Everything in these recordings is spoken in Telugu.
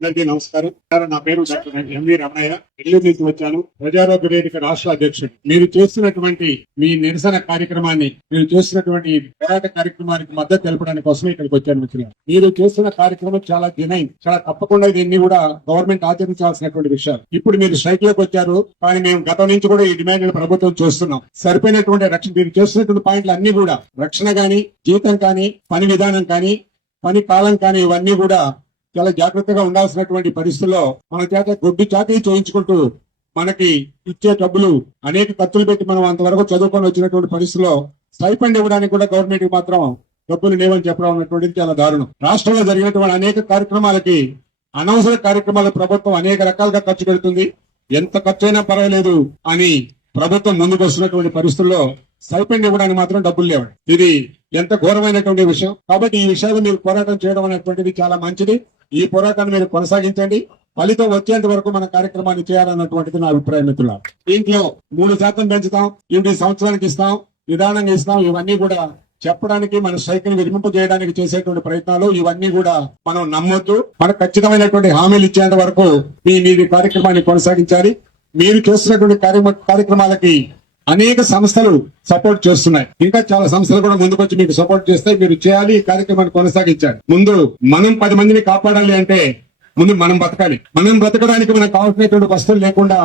అందరికీ నమస్కారం. నా పేరు డాక్టర్ ఎంవి రమణయ్య. నెల్లూరు నుంచి వచ్చాను. ప్రజారోగ్య వేదిక రాష్ట్ర అధ్యక్షుడు. మీరు చేస్తున్నటువంటి మీ నిరసన కార్యక్రమాన్ని, మీరు చేస్తున్నటువంటి పోరాట కార్యక్రమానికి మద్దతు తెలపడానికి కోసమే ఇక్కడికి వచ్చాను మిత్రులు. మీరు చేస్తున్న కార్యక్రమం చాలా జెన్యూన్, చాలా తప్పకుండా దీన్ని కూడా గవర్నమెంట్ ఆచరించాల్సినటువంటి విషయాలు. ఇప్పుడు మీరు స్ట్రైక్ లోకి వచ్చారు, కానీ మేము గతం నుంచి కూడా ఈ డిమాండ్ ప్రభుత్వం చేస్తున్నాం. సరిపోయినటువంటి రక్షణ, మీరు చేస్తున్నటువంటి పాయింట్లు అన్ని కూడా రక్షణ కానీ, జీతం కానీ, పని విధానం కానీ, పని కాలం కానీ, ఇవన్నీ కూడా చాలా జాగ్రత్తగా ఉండాల్సినటువంటి పరిస్థితుల్లో మన చేత గొడ్డు చాకరీ చేయించుకుంటూ మనకి ఇచ్చే డబ్బులు అనేక ఖర్చులు పెట్టి మనం అంతవరకు చదువుకొని వచ్చినటువంటి పరిస్థితుల్లో స్టైపెండ్ ఇవ్వడానికి కూడా గవర్నమెంట్ కి మాత్రం డబ్బులు లేవని చెప్పడం అన్నటువంటిది చాలా దారుణం. రాష్ట్రంలో జరిగినటువంటి అనేక కార్యక్రమాలకి, అనవసర కార్యక్రమాలు ప్రభుత్వం అనేక రకాలుగా ఖర్చు పెడుతుంది. ఎంత ఖర్చు అయినా పర్వాలేదు అని ప్రభుత్వం ముందుకు వస్తున్నటువంటి పరిస్థితుల్లో స్టైపెండ్ ఇవ్వడానికి మాత్రం డబ్బులు లేవు. ఇది ఎంత ఘోరమైనటువంటి విషయం. కాబట్టి ఈ విషయాలు మీరు పోరాటం చేయడం అనేటువంటిది చాలా మంచిది. ఈ పోరాటాన్ని మీరు కొనసాగించండి. ఫలితం వచ్చేంత వరకు మన కార్యక్రమాన్ని చేయాలన్నటువంటిది నా అభిప్రాయం మిత్రులారా. దీంట్లో 3% పెంచుతాం, ఇవి సంవత్సరానికి ఇస్తాం, నిదానంగా ఇస్తాం, ఇవన్నీ కూడా చెప్పడానికి, మన స్ట్రైక్ ని విరమింపు చేయడానికి చేసేటువంటి ప్రయత్నాలు ఇవన్నీ కూడా మనం నమ్మొద్దు. మనకు ఖచ్చితమైనటువంటి హామీలు ఇచ్చేంత వరకు మీ కార్యక్రమాన్ని కొనసాగించాలి. మీరు చేస్తున్నటువంటి కార్యక్రమాలకి అనేక సంస్థలు సపోర్ట్ చేస్తున్నాయి. ఇంకా చాలా సంస్థలు కూడా ముందుకొచ్చి మీకు సపోర్ట్ చేస్తే మీరు చేయాలి, ఈ కార్యక్రమాన్ని కొనసాగించాలి. ముందు మనం 10 మందిని కాపాడాలి అంటే ముందు మనం బతకాలి. మనం బ్రతకడానికి మనకు కావాల్సినటువంటి వస్తువులు లేకుండా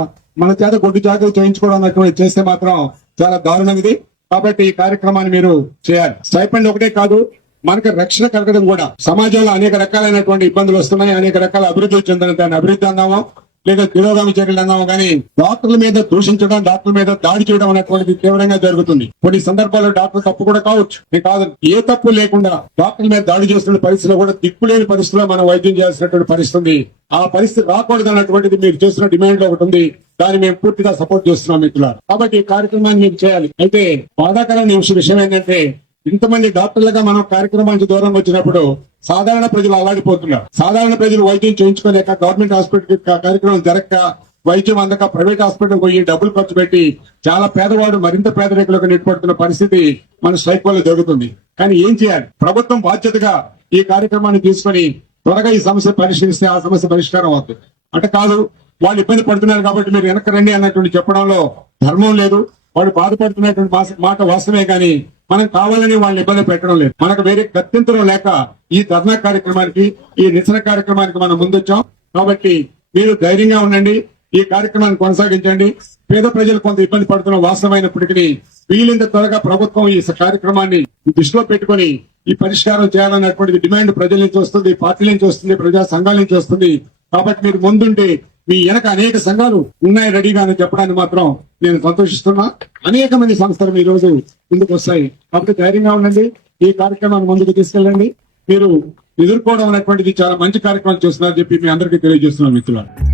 మన చేత గొడ్డు జాగ్రత్త చేయించుకోవడం అన్నటువంటి చేస్తే మాత్రం చాలా దారుణం ఇది. కాబట్టి ఈ కార్యక్రమాన్ని మీరు చేయాలి. స్టైపెండ్ ఒకటే కాదు, మనకు రక్షణ కలగడం కూడా. సమాజంలో అనేక రకాలైనటువంటి ఇబ్బందులు వస్తున్నాయి, అనేక రకాల అభివృద్ధులు చెందిన దాన్ని అభివృద్ధి అన్నామో లేదా తిరోగామి చర్యలు అన్నాము, కానీ డాక్టర్ల మీద దూషించడం, డాక్టర్ల మీద దాడి చేయడం అనేటువంటిది తీవ్రంగా జరుగుతుంది. కొన్ని సందర్భాల్లో డాక్టర్ తప్పు కూడా కావచ్చు, కాదు, ఏ తప్పు లేకుండా డాక్టర్ల మీద దాడి చేస్తున్న పరిస్థితిలో కూడా దిక్కులేని పరిస్థితిలో మనం వైద్యం చేయాల్సినటువంటి పరిస్థితి. ఆ పరిస్థితి రాకూడదు అన్నటువంటిది మీరు చేస్తున్న డిమాండ్ లో ఒకటి ఉంది. దాన్ని మేము పూర్తిగా సపోర్ట్ చేస్తున్నాం మిత్రులారా. కాబట్టి ఈ కార్యక్రమాన్ని మీరు చేయాలి. అయితే బాధాకరమైన విషయం ఏంటంటే, ఇంతమంది డాక్టర్లుగా మనం కార్యక్రమానికి దూరంగా వచ్చినప్పుడు సాధారణ ప్రజలు అల్లాడిపోతున్నారు. సాధారణ ప్రజలు వైద్యం చేయించుకోలేక, గవర్నమెంట్ హాస్పిటల్ కార్యక్రమం జరగక, వైద్యం అందక ప్రైవేట్ హాస్పిటల్ పోయి డబ్బులు ఖర్చు పెట్టి చాలా పేదవాడు మరింత పేదరికలకు నెట్టిపడుతున్న పరిస్థితి మన స్ట్రైక్ వల్ల జరుగుతుంది. కానీ ఏం చేయాలి? ప్రభుత్వం బాధ్యతగా ఈ కార్యక్రమాన్ని తీసుకుని త్వరగా ఈ సమస్య పరిష్కరిస్తే ఆ సమస్య పరిష్కారం అవుతుంది. అంటే కాదు, వాళ్ళు ఇబ్బంది పడుతున్నారు కాబట్టి మీరు వెనక్కి రండి అన్నటువంటి చెప్పడంలో ధర్మం లేదు. వాడు బాధపడుతున్నటువంటి మాట వాస్తవమే, కానీ మనం కావాలని వాళ్ళని ఇబ్బంది పెట్టడం లేదు. మనకు వేరే గత్యంతరం లేక ఈ ధర్నా కార్యక్రమానికి, ఈ నిరసన కార్యక్రమానికి మనం ముందొచ్చాం. కాబట్టి మీరు ధైర్యంగా ఉండండి, ఈ కార్యక్రమాన్ని కొనసాగించండి. పేద ప్రజలు కొంత ఇబ్బంది పడుతున్న వాస్తవమైనప్పటికీ వీలైనంత త్వరగా ప్రభుత్వం ఈ కార్యక్రమాన్ని దృష్టిలో పెట్టుకుని ఈ పరిష్కారం చేయాలన్నటువంటిది డిమాండ్ ప్రజల నుంచి వస్తుంది, పార్టీల నుంచి వస్తుంది, ప్రజా సంఘాల నుంచి వస్తుంది. కాబట్టి మీరు ముందుంటే మీ వెనక అనేక సంఘాలు ఉన్నాయి రెడీగా అని చెప్పడానికి మాత్రం నేను సంతోషిస్తున్నా. అనేక మంది సంస్థలు ఈ రోజు ముందుకు వస్తాయి. కాబట్టి ధైర్యంగా ఉండండి, ఈ కార్యక్రమాన్ని ముందుకు తీసుకెళ్ళండి. మీరు ఎదుర్కోవడం అనేటువంటిది చాలా మంచి కార్యక్రమం చేస్తున్నారని చెప్పి మీ అందరికీ తెలియజేస్తున్నాను మిత్రులారా.